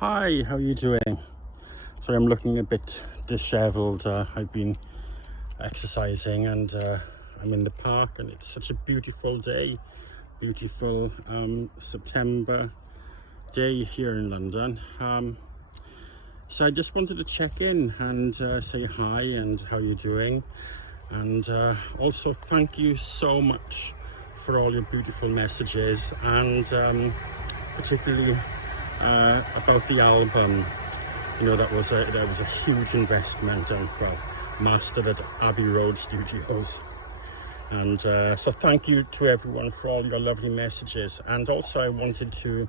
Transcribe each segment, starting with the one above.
Hi, how are you doing? Sorry, I'm looking a bit disheveled. I've been exercising and I'm in the park, and it's such a beautiful day. Beautiful September day here in London. So I just wanted to check in and say hi and how you're doing. And also thank you so much for all your beautiful messages, and particularly about the album. You know, that was a huge investment, and well, mastered at Abbey Road Studios. And so thank you to everyone for all your lovely messages. And also I wanted to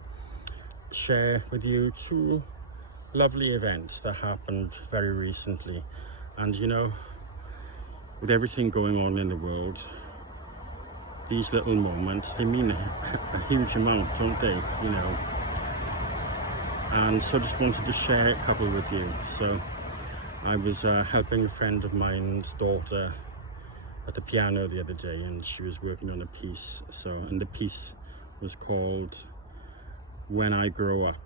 share with you two lovely events that happened very recently. And you know, with everything going on in the world, these little moments, they mean a huge amount, don't they? You know. And so I just wanted to share a couple with you. So I was helping a friend of mine's daughter at the piano the other day, and she was working on a piece. And the piece was called When I Grow Up.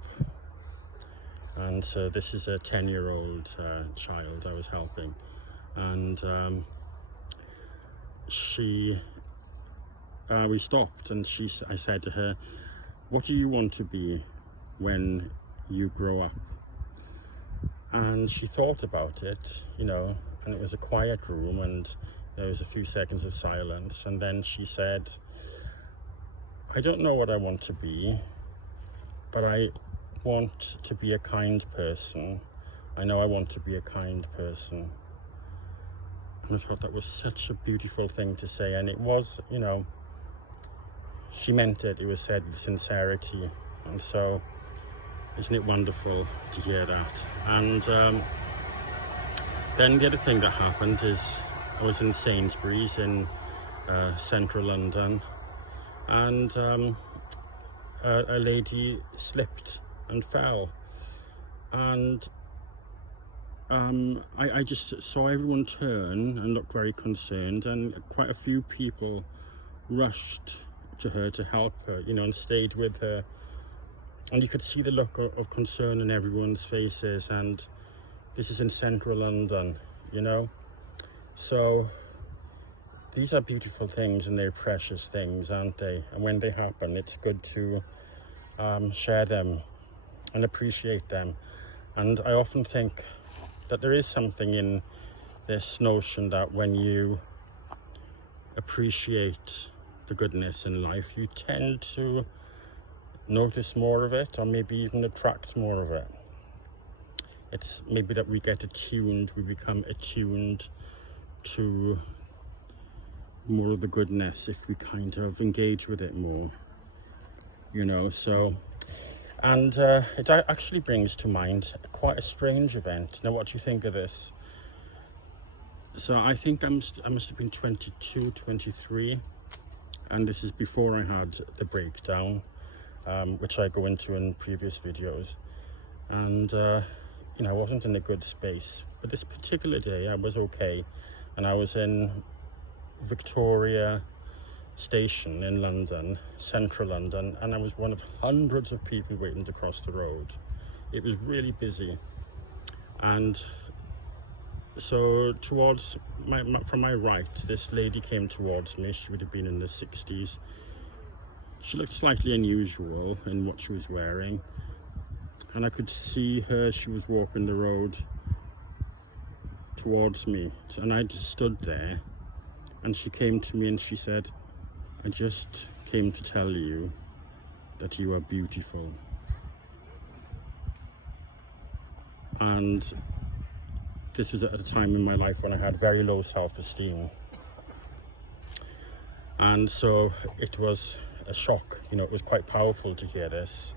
And so this is a 10-year-old child I was helping. And we stopped, and I said to her, "What do you want to be when you grow up?" And she thought about it, you know, and it was a quiet room, and there was a few seconds of silence, and then she said, "I don't know what I want to be, but I want to be a kind person. I know I want to be a kind person." And I thought that was such a beautiful thing to say, and it was, you know, she meant it. It was said with sincerity. And so isn't it wonderful to hear that? And then the other thing that happened is I was in Sainsbury's in central London, and a lady slipped and fell, and I just saw everyone turn and look very concerned, and quite a few people rushed to her to help her, you know, and stayed with her. And you could see the look of concern in everyone's faces, and this is in central London, you know. So these are beautiful things, and they're precious things, aren't they? And when they happen, it's good to share them and appreciate them. And I often think that there is something in this notion that when you appreciate the goodness in life, you tend to notice more of it, or maybe even attract more of it. It's maybe that we get attuned, we become attuned to more of the goodness if we kind of engage with it more, you know. So, and it actually brings to mind quite a strange event. Now, what do you think of this? So I think I must have been 22, 23, and this is before I had the breakdown, which I go into in previous videos. And you know, I wasn't in a good space, but this particular day I was okay, and I was in Victoria Station in London, central London, and I was one of hundreds of people waiting to cross the road. It was really busy, and so towards from my right, this lady came towards me. She would have been in the 60s. She looked slightly unusual in what she was wearing, and I could see her. She was walking the road towards me, and I just stood there, and she came to me and she said, "I just came to tell you that you are beautiful." And this was at a time in my life when I had very low self-esteem, and so it was a shock, you know. It was quite powerful to hear this.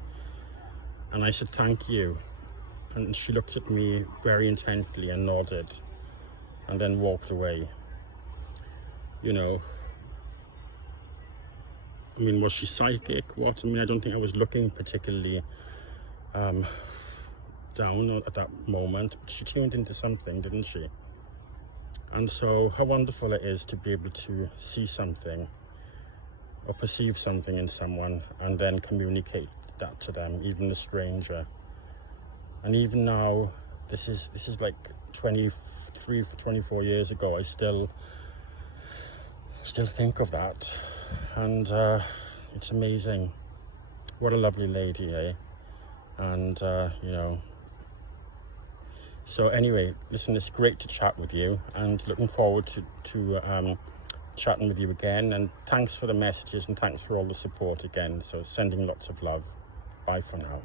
And I said, "Thank you." And she looked at me very intently and nodded, and then walked away. You know, I mean, was she psychic? What? I mean, I don't think I was looking particularly down at that moment, but she tuned into something, didn't she? And so how wonderful it is to be able to see something or perceive something in someone and then communicate that to them, even a stranger. And even now, this is like 23, 24 years ago, I still think of that. And it's amazing. What a lovely lady, eh? And you know, so anyway, listen, it's great to chat with you, and looking forward to chatting with you again. And thanks for the messages, and thanks for all the support again. So sending lots of love. Bye for now.